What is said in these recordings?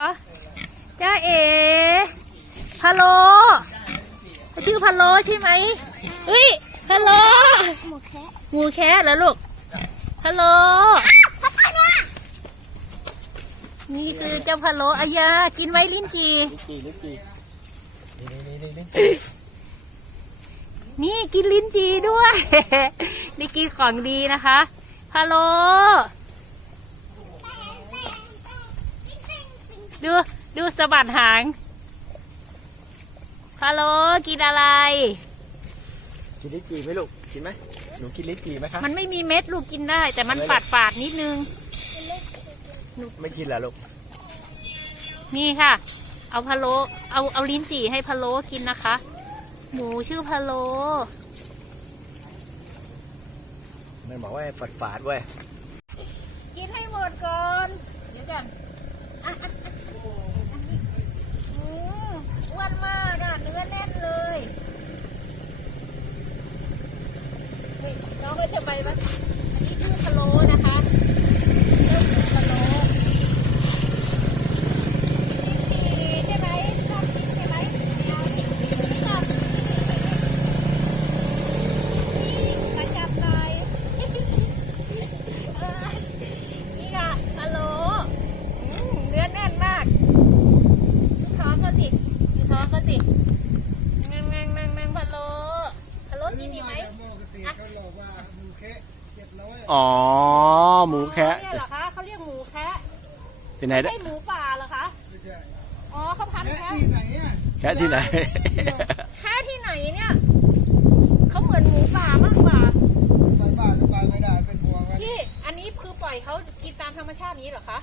จ้าเอ๋พะโลชื่อพะโลใช่ไหมเฮ้ยพะโลหมูแคะหมูแคะเหรอลูกพะโลนี่คือเจ้าพะโลอายากินไว้ลิ้นจีลิจีลิจีนี่นี่นี่นี่นี่กินลิ้นจีด้วยนี่กินของดีนะคะพะโล ดูดูสะบัดหางพะโลกินอะไร กินลิจีไหมลูก กินไหมหนูกินลิจีไหมคะมันไม่มีเม็ดลูกกินได้ แต่มันฝาดฝาดๆนิดนึง ไม่กินเหรอลูก นี่ค่ะ เอาพะโล้เอาเอาลิ้นจี่ให้พะโล้กินนะคะ หมูชื่อพะโล้มันบอกว่าฝาดฝาดๆเว้ย กินให้หมดก่อน เดี๋ยวกันอะอะอะอืม อ้วนมากอะเนื้อแน่นเลย น้องก็จะไปว่าอันนี้ชื่อพะโล้นะคะเริ่มจากพะโล้ลิ้นจี่ใช่ไหมชอบกินใช่ไหมไม่เอาดิไม่ชอบนี่มาจับหน่อย เออนี่ค่ะฮัลโหลอืมเนื้อแน่นมากดูท้องก็สิดูท้องก็สิแมงแมงแมงแมงพะโล้พะโล้กินดีไหมอะ อ๋อ หมูแคะเนี่ยเหรอคะเขาเรียกหมูแคะที่ไหนใช่หมูป่าเหรอคะอ๋อเขาพันแคะแคะที่ไหน แคะที่ไหนเนี่ยเขาเหมือนหมูป่ามากกว่าพี่อันนี้คือปล่อยเขากินตามธรรมชาตินี้เหรอคะ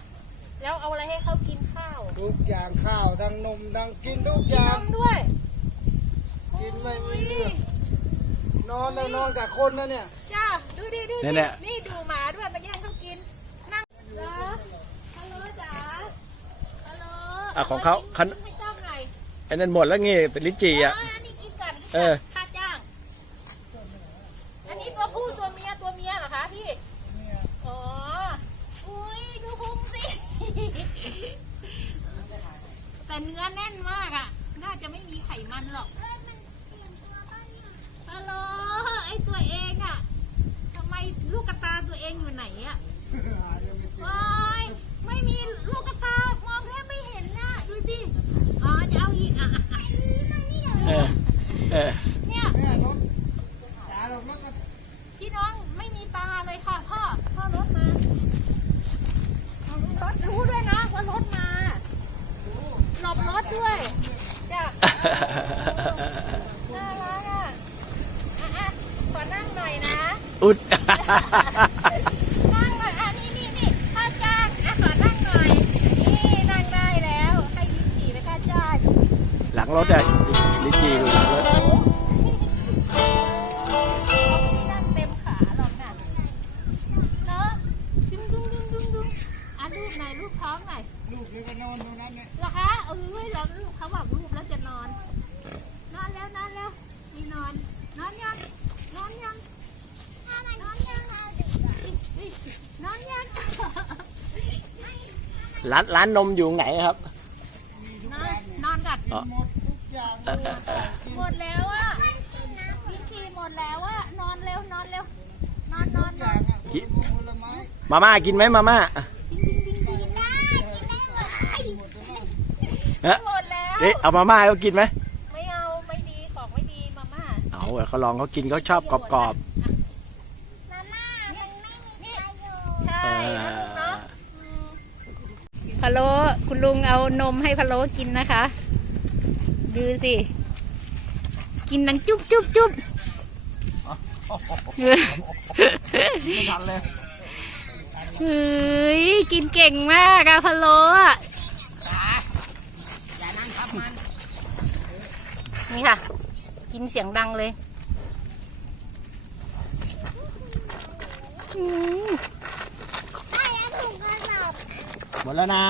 แล้วเอาอะไรให้เขากินข้าวทุกอย่างข้าวทั้งนมทั้งกินทุกอน้ย่างองด้วยกินไม่มีเลือกนอนแล้วนอนกับคนนะเนี่ย จ้าดูดิดูเนี่ดิยเนี่ย นี่ดูหมาด้วยมาแย่งเขากิน นั่งเหรอฮัลโหลจ๋าฮัลโหลอะของเขาขคันให้จ้องหน่อยอันนั้นหมดแล้วงี้เป็นลิจีอะเอันนี้กินก่อนเออ ค่าจ้าง อันนี้ตัวผู้ตัวเมียตัวเมียเหรอคะพี่อ๋อ อุ้ยดูพุงสิ แต่เนื้อแน่นมากอะ น่าจะไม่มีไขมันหรอกฮัลโหล ไอตัวเองอะ ทำไมลูกกระตาตัวเองอยู่ไหนอะโอ้ยไม่มีลูกกระตามองแทบไม่เห็นน่ะดูสิ อ๋อจะเอาอีกอะอะอะเออเออเนี่ยเนี่ยรถจ๋าเรารถก็พี่น้องไม่มีตาเลยค่ะพ่อ พ่อรถมารถรู้ด้วยนะว่ารถมาหลบรถด้วยจ้ะน่ารักอะอะอะขอนั่งหน่อยนะ อุด นั่งหน่อยอะนี่นี่นี่ค่าจ้างอะขอนั่งหน่อย นี่นั่งได้แล้ว ให้ยิ้มสีไปค่าจ้าง หลัง รถอะลิจีอยู่หลังรถนั่เต็มขาหรอกน่ะเนาะดึงดึงดึงดึงดึงอะรูปหน่อยรูปท้องหน่อยลูกเลยก็นอนตรงนั้นเนี่ยเหรอคะเออเราลูกเขาบอกรูปแล้วจะนอน นอนแล้วนอนแล้วนี่นอนนอนยังนอนยัง นอนยัง นอนยังนอนยังร้านร้านนมอยู่ไหนครับ นอนนอนก่อนอ๋อหมด อย่างเลยกินหมดแล้วอะกินทีหมดแล้วอะนอนเร็วนอนเร็วนอนนอนทุกอนย่างอะกินผลไม้มาม่ากินไหมมาม่ากินได้กินได้หมดเอ๊ะหมดแล้วเอ๊ะเอามาม่าให้เขากินไหมไม่เอาไม่ดีของไม่ดีมาม่าเอาเขาลองเขากินเขาชอบกรอบมาม่ามันไม่มีประโยชน์ใช่ๆเอนะลูกอเนาะพะโล้คุณลุงเอานมให้พะโล้กินนะคะ ดูสิ กินนังจุ๊บจุ๊บจุ๊บไม่ทันเลยเฮ้ยกินเก่งมากอะพะโล้อะนี่ค่ะ กินเสียงดังเลยอืม ได้แล้วถุงกระสอบ หมดแล้วนะ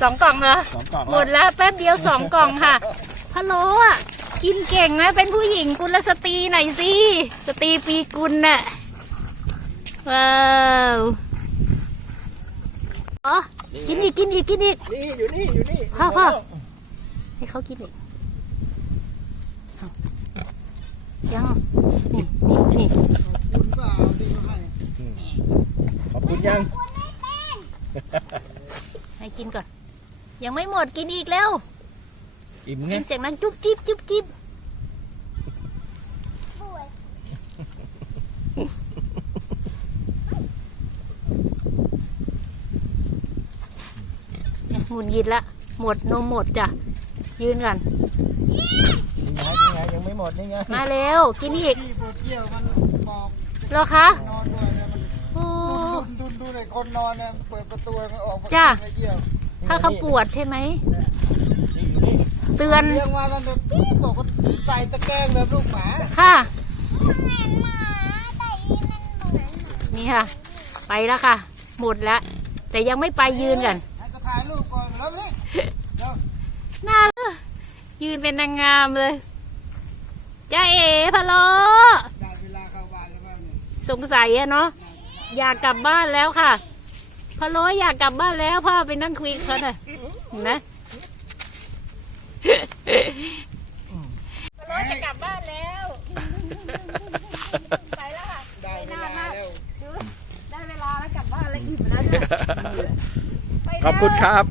สองกล่องเหรอสองกล่องหมดแล้วแป๊บเดียวสองกล่องค่ะพะโล้อะกินเก่งนะเป็นผู้หญิงกุลสตรีหน่อยสิสตรีปีกุลน่ะว้าวอ๋อกินอีกกินอีกกินอีกนี่อยู่นี่อยู่นี่พ่อพ่อให้เขากินอีกเอายังนี่นี่นี่คุณเปล่าที่มาให้ขอบคุณยัง ให้กินก่อน ยังไม่หมดกินอีกแล้วอิ่มไงกินเสียงนั้นจุ๊บจิ๊บจุ๊บจิ๊บป่วยเนี่ยหมุนยินละหมดนมหมดจ้ะยืนกันนี่ไงนี่ไงยังไม่หมดนี่ไงมาเร็วกินอีก ที่ปวดเยี่ยวมันบอกเหรอคะ นอนด้วยเนี่ยมันโอ้ ดุนดุนดุนไอ้คนนอนเนี่ยเปิดประตูมันออกมาจ้ะ ไปเยี่ยวถ้าเขาปวดใช่ไหม นี่อยู่นี่เตือนเลี้ยงมาตั้งแต่ปี๊ดบอกว่าใส่ตะแกรงเลยลูกหมาค่ะมันเหมือนหมาแต่อีมันเหมือนหมานี่ค่ะ ไปแล้วค่ะ หมดแล้ว แต่ยังไม่ไปยืนกันให้ก็ถ่ายรูปก่อนแล้วนี่เดี๋ยวน่ารักยืนเป็นนางงามเลยจ้าเอ๋พะโล ได้เวลาเข้าบ้านแล้วบ้างเนี่ยสงสัยอะเนาะ อยากกลับบ้านแล้วค่ะพะโลอยากกลับบ้านแล้วพ่อไปนั่งคุยกับเขาหน่อยเห็นะพะโลจะกลับบ้านแล้วไปแล้วค่ะได้ไปเวนานลามากแล้วดูได้เวลาแล้วกลับบ้านแล้วอิ่มแล้วเนี่ยไปแล้วขอบคุณครับ